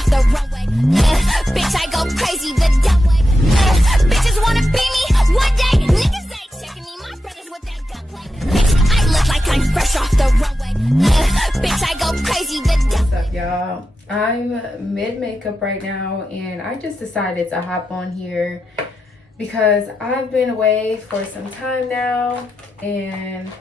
off the runway. Bitch, I go crazy the dumb way. Bitches wanna be me one day. Niggas ain't checking me. My brothers with that gunplay. Bitch, I look like I'm fresh off the runway. Bitch, I go crazy the dumb way. What's up, y'all? I'm mid-makeup right now, and I just decided to hop on here because I've been away for some time now, and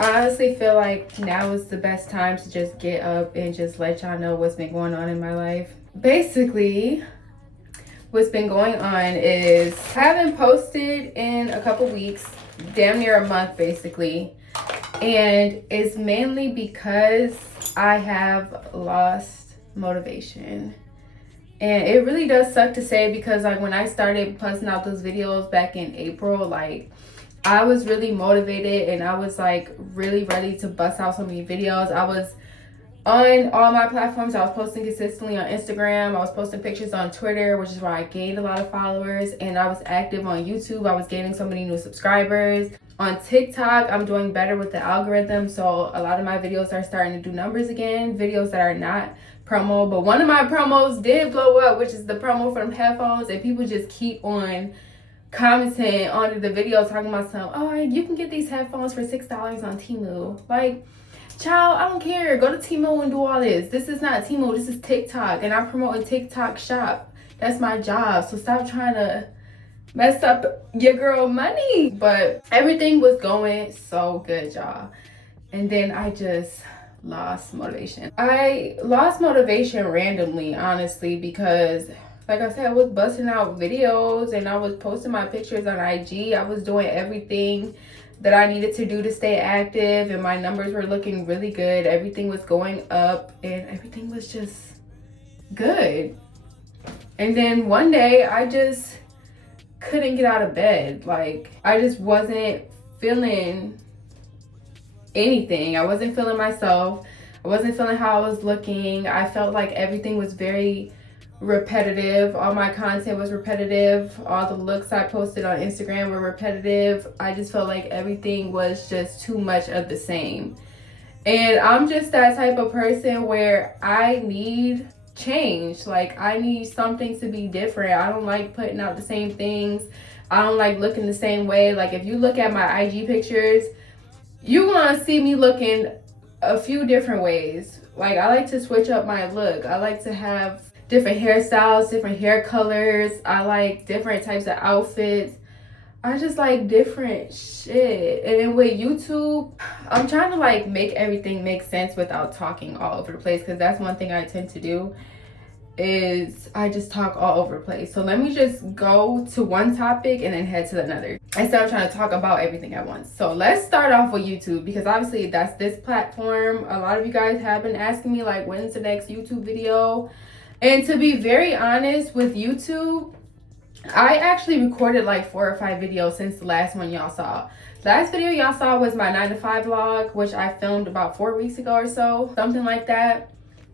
I honestly feel like now is the best time to just get up and just let y'all know what's been going on in my life. Basically, what's been going on is I haven't posted in a couple weeks, damn near a month basically, and it's mainly because I have lost motivation. And it really does suck to say, because like when I started posting out those videos back in April, like I was really motivated and I was like really ready to bust out so many videos. I was on all my platforms. I was posting consistently on Instagram. I was posting pictures on Twitter, which is where I gained a lot of followers, and I was active on YouTube. I was gaining so many new subscribers. On TikTok, I'm doing better with the algorithm, so a lot of my videos are starting to do numbers again, videos that are not promo. But one of my promos did blow up, which is the promo for them headphones, and people just keep on commenting under the video talking about some, oh, you can get these headphones for $6 on Temu. Like, child, I don't care. Go to Temu and do all this. This is not Temu, this is TikTok, and I'm promoting TikTok shop. That's my job, so stop trying to mess up your girl money. But everything was going so good, y'all, and then I just lost motivation. I lost motivation randomly, honestly, because like I said, I was busting out videos and I was posting my pictures on IG. I was doing everything that I needed to do to stay active, and my numbers were looking really good. Everything was going up and everything was just good. And then one day I just couldn't get out of bed. Like, I just wasn't feeling anything. I wasn't feeling myself. I wasn't feeling how I was looking. I felt like everything was very repetitive. All my content was repetitive. All the looks I posted on Instagram were repetitive. I just felt like everything was just too much of the same. And I'm just that type of person where I need change. Like, I need something to be different. I don't like putting out the same things. I don't like looking the same way. Like, if you look at my IG pictures, you're gonna see me looking a few different ways. Like, I like to switch up my look. I like to have different hairstyles, different hair colors. I like different types of outfits. I just like different shit. And then with YouTube, I'm trying to like make everything make sense without talking all over the place, because that's one thing I tend to do, is I just talk all over the place. So let me just go to one topic and then head to another, instead of trying to talk about everything at once. So let's start off with YouTube, because obviously that's this platform. A lot of you guys have been asking me like, when's the next YouTube video? And to be very honest with YouTube, I actually recorded like 4 or 5 videos since the last one y'all saw. The last video y'all saw was my 9 to 5 vlog, which I filmed about 4 weeks ago or so, something like that.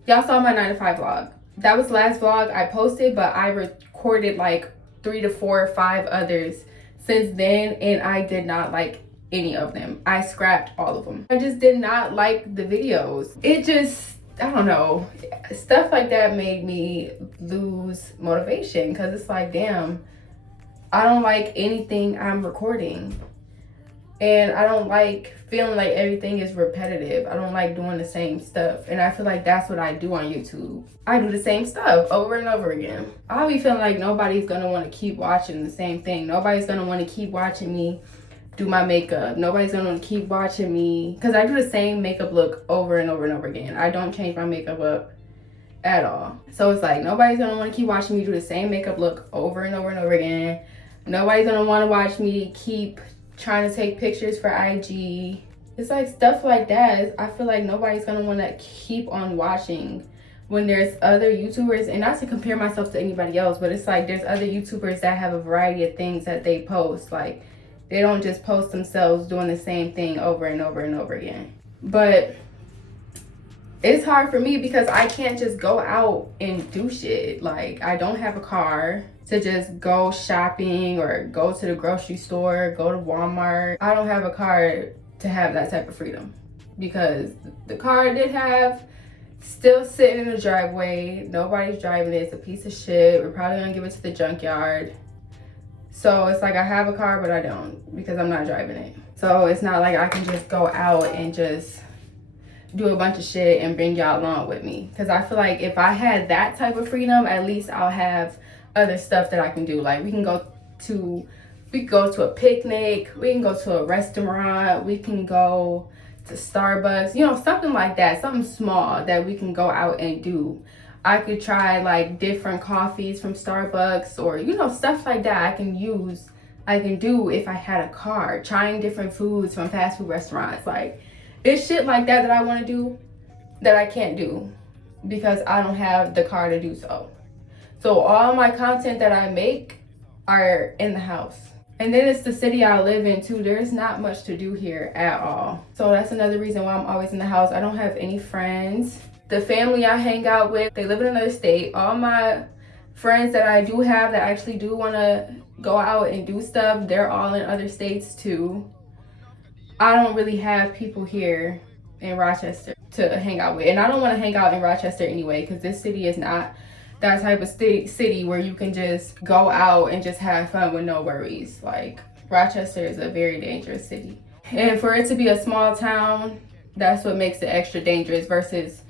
Y'all saw my 9 to 5 vlog. That was the last vlog I posted, but I recorded like 3 to 4 or 5 others since then, and I did not like any of them. I scrapped all of them. I just did not like the videos. It just, I don't know, stuff like that made me lose motivation, because it's like, damn, I don't like anything I'm recording, and I don't like feeling like everything is repetitive. I don't like doing the same stuff, and I feel like that's what I do on YouTube. I do the same stuff over and over again. I'll be feeling like nobody's gonna want to keep watching the same thing. Nobody's gonna want to keep watching me do my makeup. Nobody's gonna want to keep watching me, because I do the same makeup look over and over and over again. I don't change my makeup up at all. So it's like, nobody's gonna want to keep watching me do the same makeup look over and over and over again. Nobody's gonna want to watch me keep trying to take pictures for IG. It's like stuff like that. I feel like nobody's gonna want to keep on watching when there's other YouTubers, and not to compare myself to anybody else, but it's like there's other YouTubers that have a variety of things that they post. Like, they don't just post themselves doing the same thing over and over and over again. But it's hard for me because I can't just go out and do shit. Like, I don't have a car to just go shopping or go to the grocery store, go to Walmart. I don't have a car to have that type of freedom, because the car I did have Still sitting in the driveway. Nobody's driving it. It's a piece of shit. We're probably gonna give it to the junkyard. So it's like I have a car, but I don't because I'm not driving it. So it's not like I can just go out and just do a bunch of shit and bring y'all along with me. Because I feel like if I had that type of freedom, at least I'll have other stuff that I can do. Like we can go to a picnic, we can go to a restaurant, we can go to Starbucks, you know, something like that, something small that we can go out and do. I could try like different coffees from Starbucks, or you know, stuff like that I can do if I had a car. Trying different foods from fast food restaurants. Like it's shit like that that I want to do that I can't do because I don't have the car to do so. So all my content that I make are in the house. And then it's the city I live in too. There's not much to do here at all. So that's another reason why I'm always in the house. I don't have any friends. The family I hang out with, they live in another state. All my friends that I do have that actually do want to go out and do stuff, they're all in other states too. I don't really have people here in Rochester to hang out with. And I don't want to hang out in Rochester anyway, because this city is not that type of city where you can just go out and just have fun with no worries. Like Rochester is a very dangerous city. And for it to be a small town, that's what makes it extra dangerous versus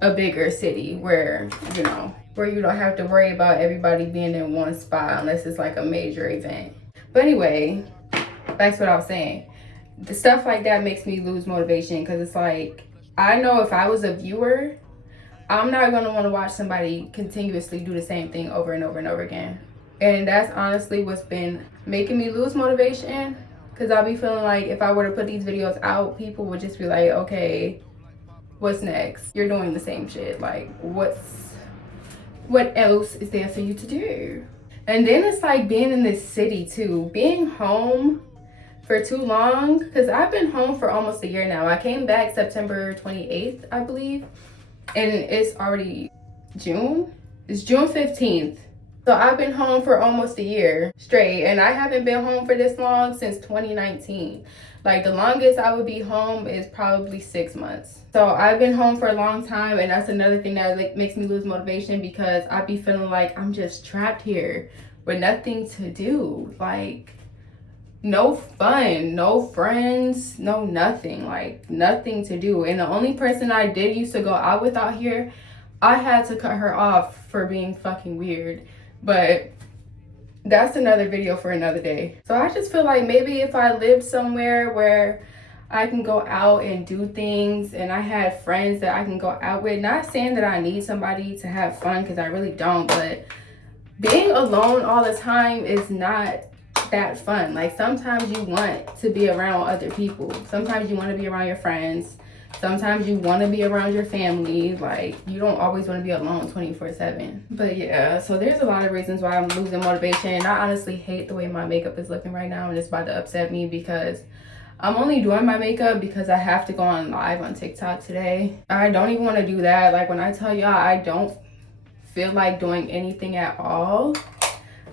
a bigger city where, you know, where you don't have to worry about everybody being in one spot unless it's like a major event. But anyway, that's what I was saying. The stuff like that makes me lose motivation because it's like, I know if I was a viewer, I'm not going to want to watch somebody continuously do the same thing over and over and over again. And that's honestly what's been making me lose motivation, because I'll be feeling like if I were to put these videos out, people would just be like, okay, what's next? You're doing the same shit. Like, what else is there for you to do? And then it's like being in this city too, being home for too long, because I've been home for almost a year now. I came back September 28th, I believe. And it's already June. It's June 15th. So I've been home for almost a year straight, and I haven't been home for this long since 2019. Like the longest I would be home is probably 6 months. So I've been home for a long time, and that's another thing that like makes me lose motivation, because I be feeling like I'm just trapped here with nothing to do. Like no fun, no friends, no nothing, like nothing to do. And the only person I did used to go out with out here, I had to cut her off for being fucking weird. But that's another video for another day. So I just feel like maybe if I lived somewhere where I can go out and do things and I had friends that I can go out with, not saying that I need somebody to have fun, because I really don't, but being alone all the time is not that fun. Like sometimes you want to be around other people, sometimes you want to be around your friends, sometimes you want to be around your family. Like you don't always want to be alone 24/7. But yeah, so there's a lot of reasons why I'm losing motivation. And I honestly hate the way my makeup is looking right now, and it's about to upset me because I'm only doing my makeup because I have to go on live on TikTok today. I don't even want to do that. Like when I tell y'all I don't feel like doing anything at all,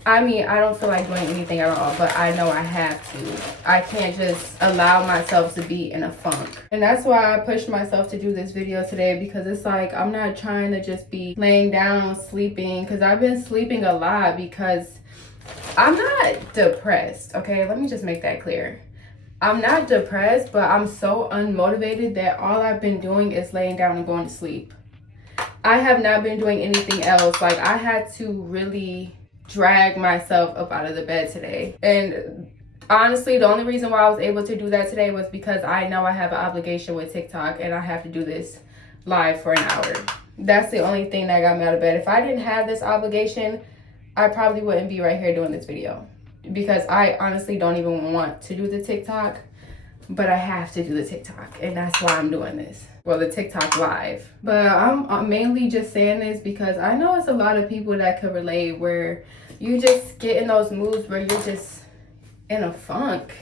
I mean, I don't feel like doing anything at all, but I know I have to. I can't just allow myself to be in a funk. And that's why I pushed myself to do this video today, because it's like, I'm not trying to just be laying down, sleeping, because I've been sleeping a lot because I'm not depressed, okay? Let me just make that clear. I'm not depressed, but I'm so unmotivated that all I've been doing is laying down and going to sleep. I have not been doing anything else. Like I had to really drag myself up out of the bed today. And honestly, the only reason why I was able to do that today was because I know I have an obligation with TikTok and I have to do this live for an hour. That's the only thing that got me out of bed. If I didn't have this obligation, I probably wouldn't be right here doing this video, because I honestly don't even want to do the TikTok, but I have to do the TikTok, and that's why I'm doing this. Well, the TikTok live. But I'm mainly just saying this because I know it's a lot of people that could relate, where you just get in those moods where you're just in a funk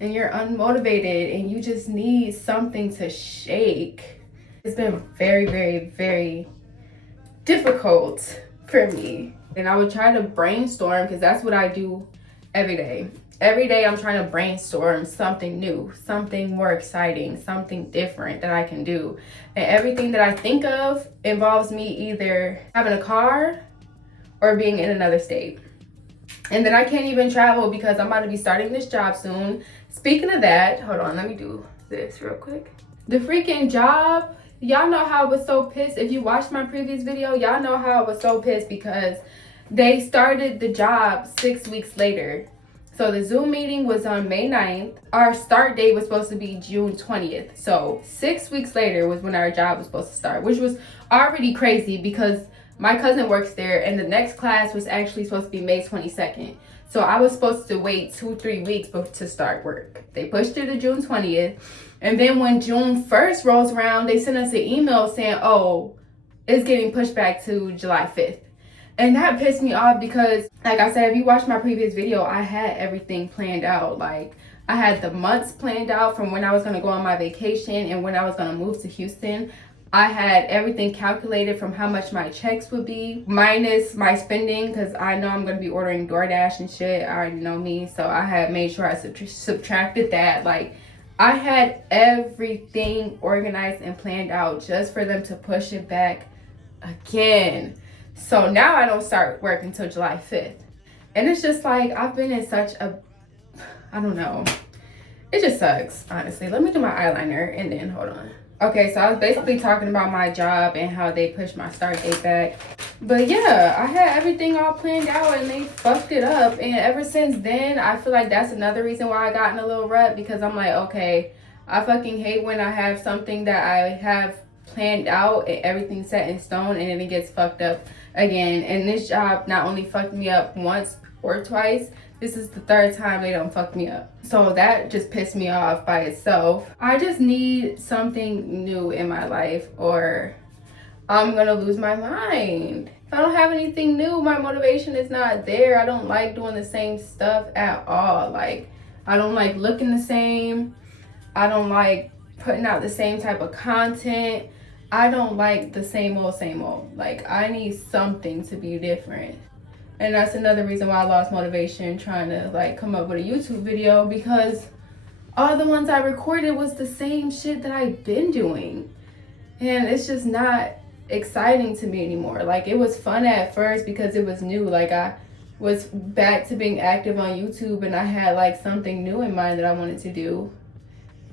and you're unmotivated and you just need something to shake. It's been very, very, very difficult for me. And I would try to brainstorm, because that's what I do every day. every day I'm trying to brainstorm something new, something more exciting, something different that I can do. And everything that I think of involves me either having a car or being in another state. And then I can't even travel because I'm about to be starting this job soon. Speaking of that, hold on, let me do this real quick. The freaking job, y'all know how I was so pissed. If you watched my previous video, y'all know how I was so pissed because they started the job 6 weeks later. So the Zoom meeting was on May 9th. Our start date was supposed to be June 20th. So 6 weeks later was when our job was supposed to start, which was already crazy because my cousin works there and the next class was actually supposed to be May 22nd. So I was supposed to wait 2-3 weeks to start work. They pushed it to June 20th. And then when June 1st rolls around, they sent us an email saying, oh, it's getting pushed back to July 5th. And that pissed me off because, like I said, if you watched my previous video, I had everything planned out. Like, I had the months planned out from when I was going to go on my vacation and when I was going to move to Houston. I had everything calculated from how much my checks would be, minus my spending, because I know I'm going to be ordering DoorDash and shit. I already know me. So I had made sure I subtracted that. Like, I had everything organized and planned out just for them to push it back again. So now I don't start work until July 5th. And it's just like, I've been in such a, I don't know. It just sucks, honestly. Let me do my eyeliner and then hold on. Okay, so I was basically talking about my job and how they pushed my start date back. But yeah, I had everything all planned out and they fucked it up. And ever since then, I feel like that's another reason why I got in a little rut, because I'm like, okay, I fucking hate when I have something that I have planned out and everything set in stone and then it gets fucked up again. And this job not only fucked me up once or twice, this is the third time they don't fuck me up. So that just pissed me off by itself. I just need something new in my life or I'm gonna lose my mind. If I don't have anything new, my motivation is not there. I don't like doing the same stuff at all. Like, I don't like looking the same. I don't like putting out the same type of content. I don't like the same old. Like, I need something to be different. And that's another reason why I lost motivation trying to like come up with a YouTube video, because all the ones I recorded was the same shit that I've been doing. And it's just not exciting to me anymore. Like, it was fun at first because it was new. Like, I was back to being active on YouTube and I had like something new in mind that I wanted to do.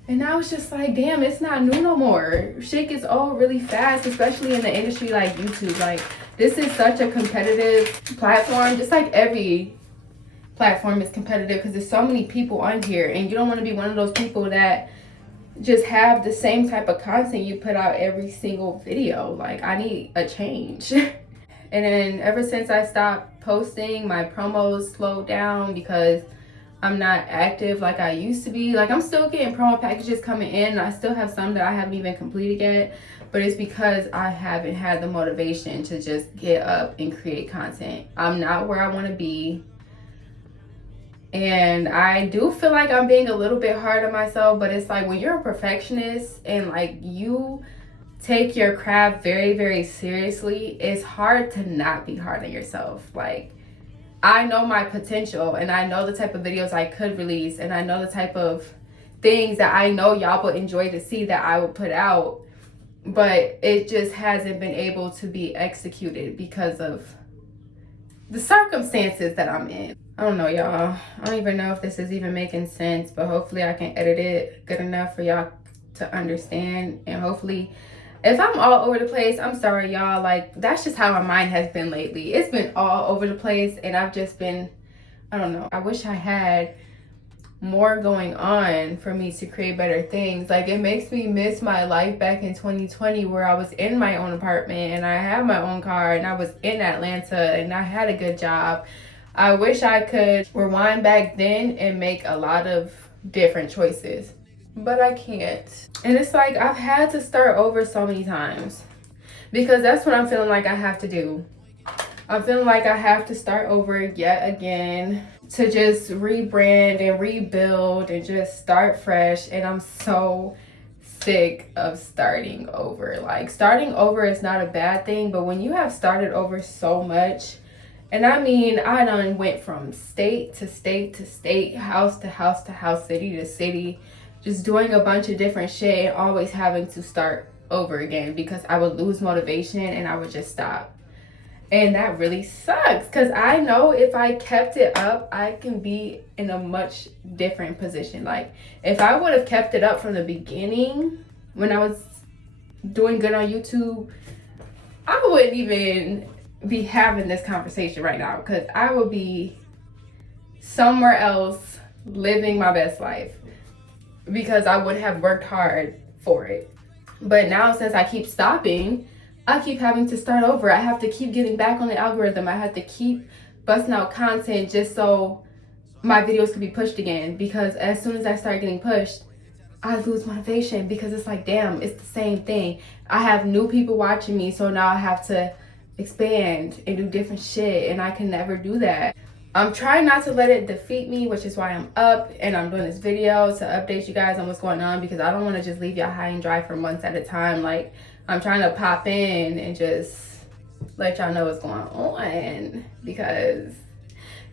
And now it's just like, damn, it's not new no more. Shit gets old really fast, especially in the industry like YouTube. Like, this is such a competitive platform. Just like every platform is competitive because there's so many people on here. And you don't want to be one of those people that just have the same type of content you put out every single video. Like, I need a change. And then ever since I stopped posting, my promos slowed down because I'm not active like I used to be. Like, I'm still getting promo packages coming in. I still have some that I haven't even completed yet, but it's because I haven't had the motivation to just get up and create content. I'm not where I want to be. And I do feel like I'm being a little bit hard on myself, but it's like when you're a perfectionist and like you take your craft very, very seriously, it's hard to not be hard on yourself. Like, I know my potential and I know the type of videos I could release and I know the type of things that I know y'all would enjoy to see that I would put out, but it just hasn't been able to be executed because of the circumstances that I'm in. I don't know, y'all. I don't even know if this is even making sense, but hopefully I can edit it good enough for y'all to understand. And hopefully, if I'm all over the place, I'm sorry, y'all. Like, that's just how my mind has been lately. It's been all over the place and I've just been, I don't know. I wish I had more going on for me to create better things. Like, it makes me miss my life back in 2020 where I was in my own apartment and I had my own car and I was in Atlanta and I had a good job. I wish I could rewind back then and make a lot of different choices, but I can't. And it's like I've had to start over so many times because that's what I'm feeling like I have to do. I'm feeling like I have to start over yet again to just rebrand and rebuild and just start fresh. And I'm so sick of starting over. Like, starting over is not a bad thing, but when you have started over so much, And I mean, I done went from state to state to state, house to house to house, city to city, just doing a bunch of different shit and always having to start over again because I would lose motivation and I would just stop. And that really sucks because I know if I kept it up, I can be in a much different position. Like, if I would have kept it up from the beginning when I was doing good on YouTube, I wouldn't even be having this conversation right now because I would be somewhere else living my best life because I would have worked hard for it. But now, since I keep stopping, I keep having to start over. I have to keep getting back on the algorithm. I have to keep busting out content just so my videos can be pushed again, because as soon as I start getting pushed, I lose motivation because it's like, damn, it's the same thing. I have new people watching me, so now I have to expand and do different shit, and I can never do that. I'm trying not to let it defeat me, which is why I'm up and I'm doing this video to update you guys on what's going on, because I don't want to just leave y'all high and dry for months at a time. Like, I'm trying to pop in and just let y'all know what's going on, because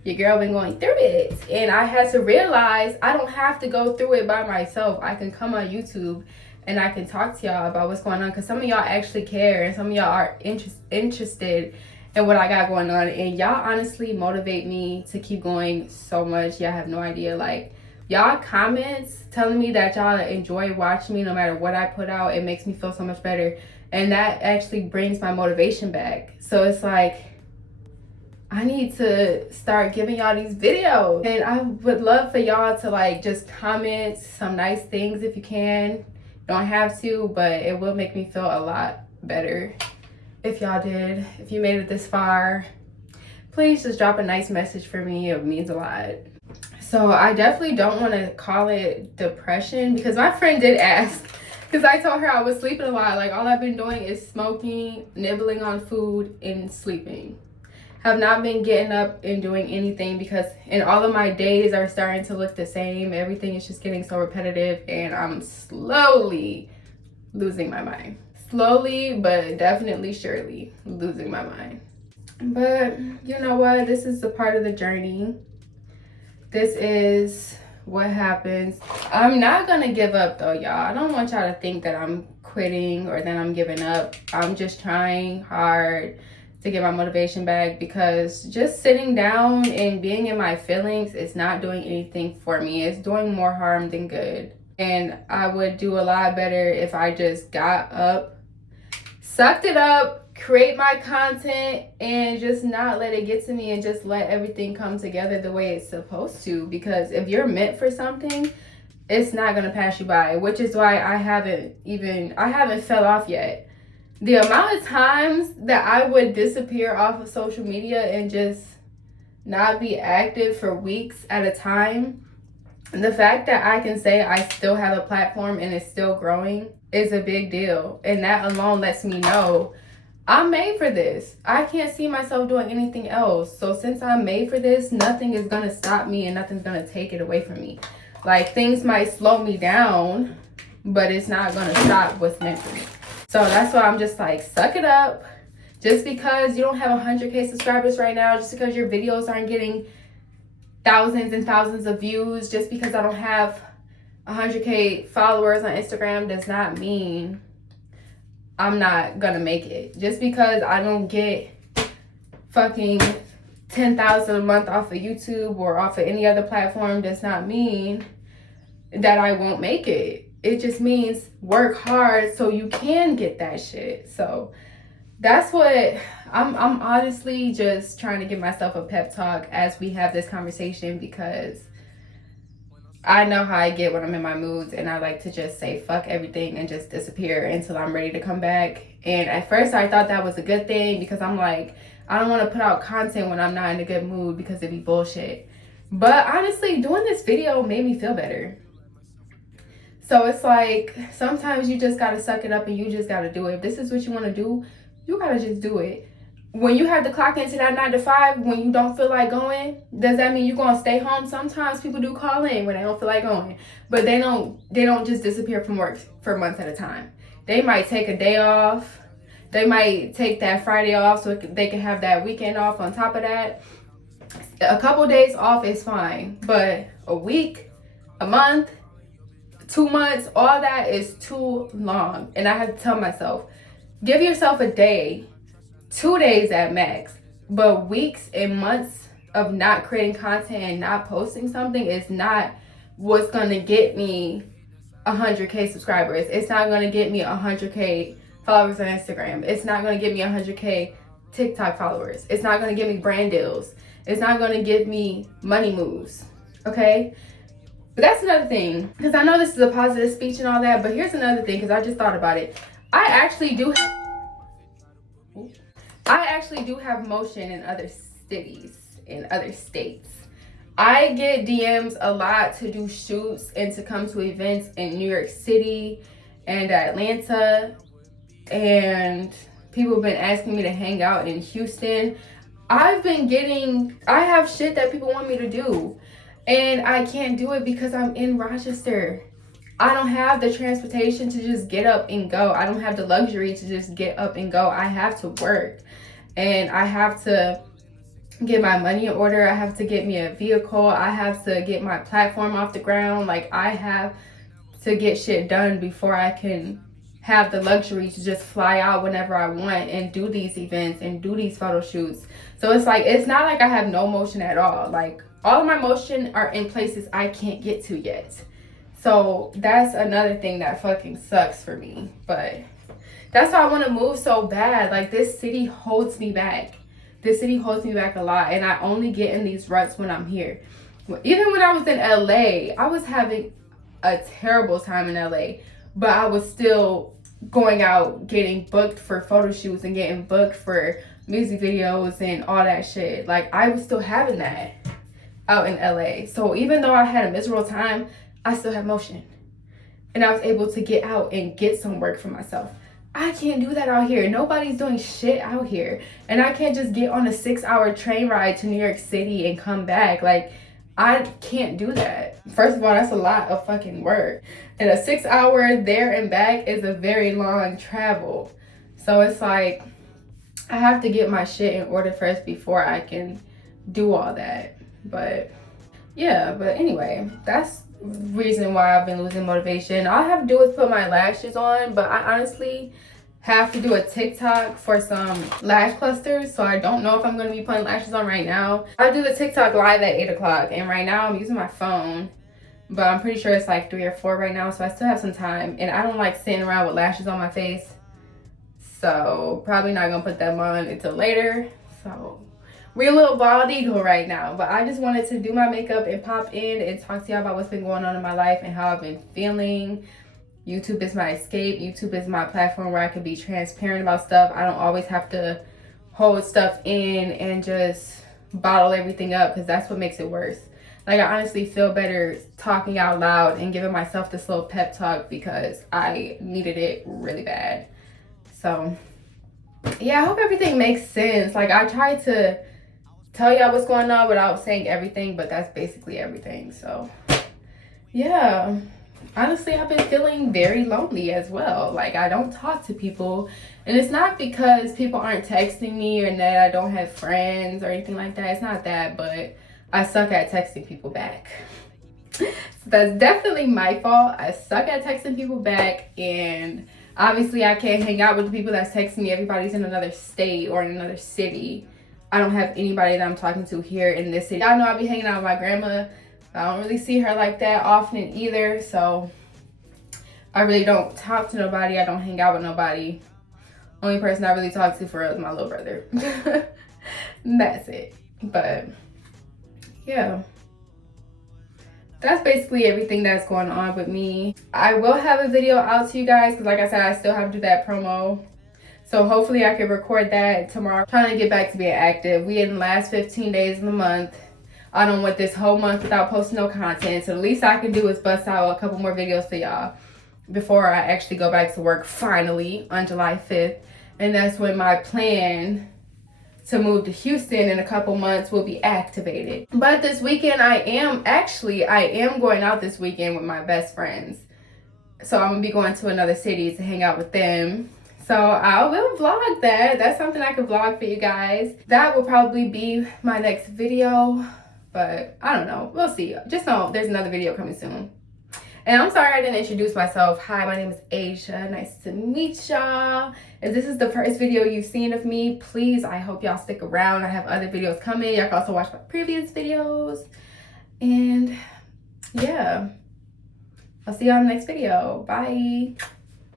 your girl been going through it, and I had to realize I don't have to go through it by myself. I can come on YouTube and I can talk to y'all about what's going on, because some of y'all actually care and some of y'all are interested in what I got going on, and y'all honestly motivate me to keep going so much. Y'all have no idea. Like, y'all comments telling me that y'all enjoy watching me no matter what I put out, it makes me feel so much better, and that actually brings my motivation back. So it's like, I need to start giving y'all these videos, and I would love for y'all to like just comment some nice things if you can. Don't have to, but it will make me feel a lot better if y'all did. If you made it this far, please just drop a nice message for me. It means a lot. So I definitely don't want to call it depression, because my friend did ask, because I told her I was sleeping a lot. Like, all I've been doing is smoking, nibbling on food, and sleeping. Have not been getting up and doing anything, because and all of my days are starting to look the same. Everything is just getting so repetitive, and I'm slowly losing my mind. Slowly, but definitely surely losing my mind. But you know what? This is a part of the journey. This is what happens. I'm not gonna give up though, y'all. I don't want y'all to think that I'm quitting or that I'm giving up. I'm just trying hard to get my motivation back, because just sitting down and being in my feelings is not doing anything for me. It's doing more harm than good. And I would do a lot better if I just got up, sucked it up, create my content, and just not let it get to me, and just let everything come together the way it's supposed to. Because if you're meant for something, it's not gonna pass you by, which is why I haven't fell off yet. The amount of times that I would disappear off of social media and just not be active for weeks at a time, the fact that I can say I still have a platform and it's still growing is a big deal. And that alone lets me know I'm made for this. I can't see myself doing anything else. So since I'm made for this, nothing is gonna stop me and nothing's gonna take it away from me. Like, things might slow me down, but it's not gonna stop what's meant for me. So that's why I'm just like, suck it up. Just because you don't have 100K subscribers right now, just because your videos aren't getting thousands and thousands of views, just because I don't have 100K followers on Instagram, does not mean I'm not gonna make it. Just because I don't get fucking 10,000 a month off of YouTube or off of any other platform does not mean that I won't make it. It just means work hard so you can get that shit. So that's what I'm honestly just trying to give myself a pep talk as we have this conversation, because I know how I get when I'm in my moods, and I like to just say fuck everything and just disappear until I'm ready to come back. And at first I thought that was a good thing, because I'm like, I don't want to put out content when I'm not in a good mood, because it'd be bullshit. But honestly, doing this video made me feel better. So it's like, sometimes you just gotta suck it up and you just gotta do it. If this is what you want to do, you gotta just do it. When you have to clock into that 9 to 5, when you don't feel like going, does that mean you're gonna stay home? Sometimes people do call in when they don't feel like going, but they don't just disappear from work for months at a time. They might take a day off. They might take that Friday off so they can have that weekend off on top of that. A couple days off is fine, but a week, a month, 2 months, all that is too long. And I have to tell myself, give yourself a day, 2 days at max. But weeks and months of not creating content and not posting something is not what's gonna get me 100K subscribers. It's not gonna get me 100K followers on Instagram. It's not gonna get me 100K TikTok followers. It's not gonna give me brand deals. It's not gonna give me money moves, okay? But that's another thing, because I know this is a positive speech and all that, but here's another thing, because I just thought about it. I actually do have motion in other cities, in other states. I get DMs a lot to do shoots and to come to events in New York City and Atlanta, and people have been asking me to hang out in Houston. I have shit that people want me to do, and I can't do it because I'm in Rochester. I don't have the transportation to just get up and go. I don't have the luxury to just get up and go. I have to work, and I have to get my money in order. I have to get me a vehicle. I have to get my platform off the ground. Like, I have to get shit done before I can have the luxury to just fly out whenever I want and do these events and do these photo shoots. So it's like, it's not like I have no motion at all. Like, all of my motion are in places I can't get to yet. So that's another thing that fucking sucks for me. But that's why I want to move so bad. Like, this city holds me back. This city holds me back a lot, and I only get in these ruts when I'm here. Even when I was in LA, I was having a terrible time in LA, but I was still going out, getting booked for photo shoots and getting booked for music videos and all that shit. Like, I was still having that out in LA. So even though I had a miserable time, I still have motion, and I was able to get out and get some work for myself. I can't do that out here. Nobody's doing shit out here, and I can't just get on a 6-hour train ride to New York City and come back. Like, I can't do that. First of all, that's a lot of fucking work, and a 6-hour there and back is a very long travel. So it's like, I have to get my shit in order first before I can do all that. But yeah, but anyway, that's reason why I've been losing motivation. All I have to do is put my lashes on, but I honestly have to do a TikTok for some lash clusters, so I don't know if I'm going to be putting lashes on right now. I do the TikTok live at 8 o'clock, and right now I'm using my phone, but I'm pretty sure it's like 3 or 4 right now, so I still have some time, and I don't like sitting around with lashes on my face, so probably not going to put them on until later. So we're a little bald eagle right now, but I just wanted to do my makeup and pop in and talk to y'all about what's been going on in my life and how I've been feeling. YouTube is my escape. YouTube is my platform where I can be transparent about stuff. I don't always have to hold stuff in and just bottle everything up, because that's what makes it worse. Like, I honestly feel better talking out loud and giving myself this little pep talk, because I needed it really bad. So yeah, I hope everything makes sense. Like, I tried to tell y'all what's going on without saying everything, but that's basically everything. So yeah, honestly, I've been feeling very lonely as well. Like, I don't talk to people, and it's not because people aren't texting me or that I don't have friends or anything like that. It's not that, but I suck at texting people back. So that's definitely my fault. I suck at texting people back, and obviously I can't hang out with the people that's texting me. Everybody's in another state or in another city. I don't have anybody that I'm talking to here in this city. Y'all know I be hanging out with my grandma. I don't really see her like that often either, so I really don't talk to nobody. I don't hang out with nobody. Only person I really talk to for real is my little brother. And that's it. But yeah, that's basically everything that's going on with me. I will have a video out to you guys, because like I said, I still have to do that promo. So hopefully I can record that tomorrow. I'm trying to get back to being active. We in the last 15 days of the month. I don't want this whole month without posting no content. So the least I can do is bust out a couple more videos for y'all before I actually go back to work finally on July 5th. And that's when my plan to move to Houston in a couple months will be activated. But this weekend I am going out this weekend with my best friends. So I'm gonna be going to another city to hang out with them. So I will vlog that. That's something I can vlog for you guys. That will probably be my next video, but I don't know. We'll see. Just know there's another video coming soon. And I'm sorry I didn't introduce myself. Hi, my name is Asia. Nice to meet y'all. If this is the first video you've seen of me, please, I hope y'all stick around. I have other videos coming. Y'all can also watch my previous videos. And yeah, I'll see y'all in the next video. Bye.